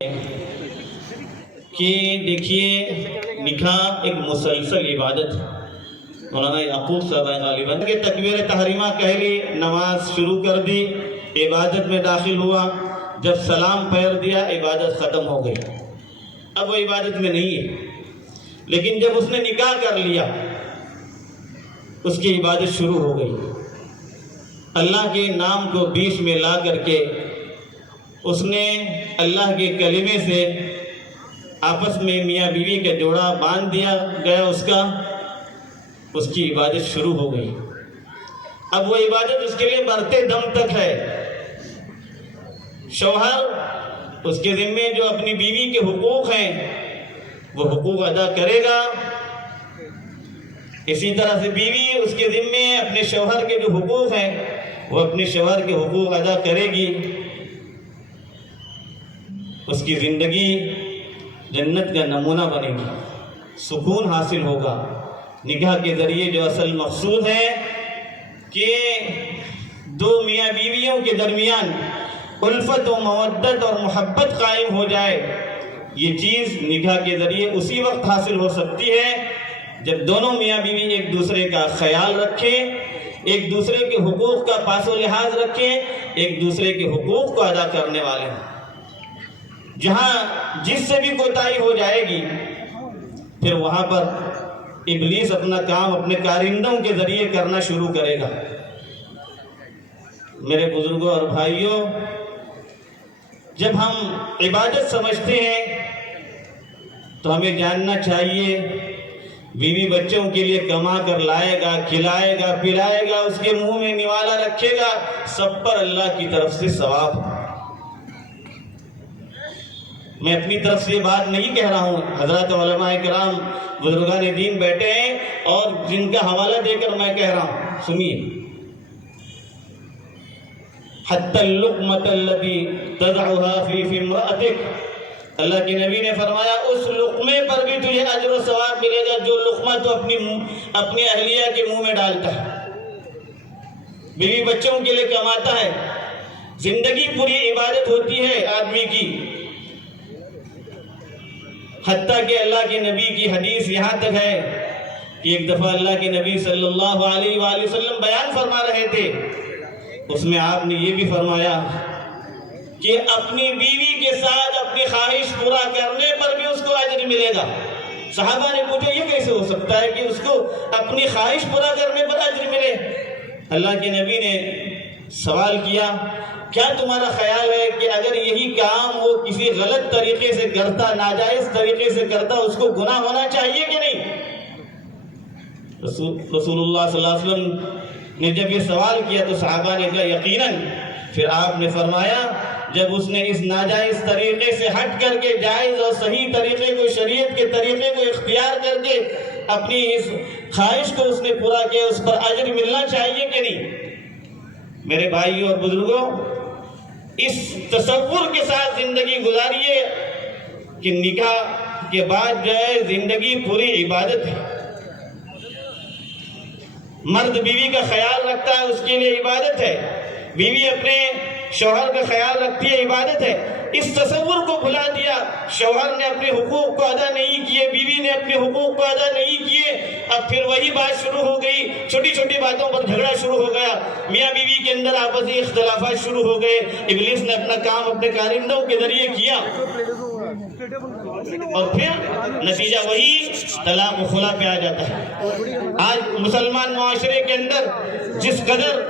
کہ دیکھیے نکاح ایک مسلسل عبادت ہے۔ مولانا یعقوب صاحب غالباً کہ تکبیر تحریمہ کہہ لی، نماز شروع کر دی، عبادت میں داخل ہوا، جب سلام پھیر دیا عبادت ختم ہو گئی، اب وہ عبادت میں نہیں ہے۔ لیکن جب اس نے نکاح کر لیا اس کی عبادت شروع ہو گئی، اللہ کے نام کو بیچ میں لا کر کے اس نے اللہ کے کلمے سے آپس میں میاں بیوی کا جوڑا باندھ دیا گیا، اس کی عبادت شروع ہو گئی۔ اب وہ عبادت اس کے لیے مرتے دم تک ہے۔ شوہر اس کے ذمے جو اپنی بیوی کے حقوق ہیں وہ حقوق ادا کرے گا، اسی طرح سے بیوی اس کے ذمے اپنے شوہر کے جو حقوق ہیں وہ اپنے شوہر کے حقوق ادا کرے گی۔ اس کی زندگی جنت کا نمونہ بنے گی، سکون حاصل ہوگا۔ نکاح کے ذریعے جو اصل مقصود ہے کہ دو میاں بیویوں کے درمیان الفت و مودت اور محبت قائم ہو جائے، یہ چیز نکاح کے ذریعے اسی وقت حاصل ہو سکتی ہے جب دونوں میاں بیوی ایک دوسرے کا خیال رکھیں، ایک دوسرے کے حقوق کا پاس و لحاظ رکھیں، ایک دوسرے کے حقوق کو ادا کرنے والے ہیں۔ جہاں جس سے بھی کوتاہی ہو جائے گی پھر وہاں پر ابلیس اپنا کام اپنے کارندوں کے ذریعے کرنا شروع کرے گا۔ میرے بزرگوں اور بھائیوں، جب ہم عبادت سمجھتے ہیں تو ہمیں جاننا چاہیے بیوی بچوں کے لیے کما کر لائے گا، کھلائے گا، پلائے گا، اس کے منہ میں نوالا رکھے گا، سب پر اللہ کی طرف سے ثواب ہے۔ میں اپنی طرف سے یہ بات نہیں کہہ رہا ہوں، حضرات علماء کرام بزرگان دین بیٹھے ہیں اور جن کا حوالہ دے کر میں کہہ رہا ہوں، سنیے۔ حتی اللقمۃ التی تضعها فی امرأتک، اللہ کے نبی نے فرمایا اس لقمے پر بھی تجھے اجر و ثواب ملے گا جو لقمہ تو اپنی اہلیہ کے منہ میں ڈالتا ہے، بیوی بچوں کے لیے کماتا ہے۔ زندگی پوری عبادت ہوتی ہے آدمی کی، حتیٰ کہ اللہ کے نبی کی حدیث یہاں تک ہے کہ ایک دفعہ اللہ کے نبی صلی اللہ علیہ وآلہ وسلم بیان فرما رہے تھے، اس میں آپ نے یہ بھی فرمایا کہ اپنی بیوی کے ساتھ اپنی خواہش پورا کرنے پر بھی اس کو اجر ملے گا۔ صحابہ نے پوچھا یہ کیسے ہو سکتا ہے کہ اس کو اپنی خواہش پورا کرنے پر اجر ملے؟ اللہ کے نبی نے سوال کیا، کیا تمہارا خیال ہے کہ اگر یہی کام وہ کسی غلط طریقے سے کرتا، ناجائز طریقے سے کرتا، اس کو گناہ ہونا چاہیے کہ نہیں؟ رسول اللہ صلی اللہ علیہ وسلم نے جب یہ سوال کیا تو صحابہ نے کہا یقیناً۔ پھر آپ نے فرمایا جب اس نے اس ناجائز طریقے سے ہٹ کر کے جائز اور صحیح طریقے کو، شریعت کے طریقے کو اختیار کر کے اپنی اس خواہش کو اس نے پورا کیا، اس پر اجر ملنا چاہیے کہ نہیں؟ میرے بھائیوں اور بزرگوں، اس تصور کے ساتھ زندگی گزاریے کہ نکاح کے بعد جو ہے زندگی پوری عبادت ہے۔ مرد بیوی کا خیال رکھتا ہے، اس کے لیے عبادت ہے، بیوی اپنے شوہر کا خیال رکھتی ہے، عبادت ہے۔ اس تصور کو بھلا دیا، شوہر نے اپنے حقوق کو ادا نہیں کیے، بیوی نے اپنے حقوق کو ادا نہیں کیے، اب پھر وہی بات شروع ہو گئی، چھوٹی چھوٹی باتوں پر جھگڑا شروع ہو گیا، میاں بیوی کے اندر آپسی اختلافات شروع ہو گئے، ابلیس نے اپنا کام اپنے کارندوں کے ذریعے کیا، اور پھر نتیجہ وہی طلاق و خلا پہ آ جاتا ہے۔ آج مسلمان معاشرے کے اندر جس قدر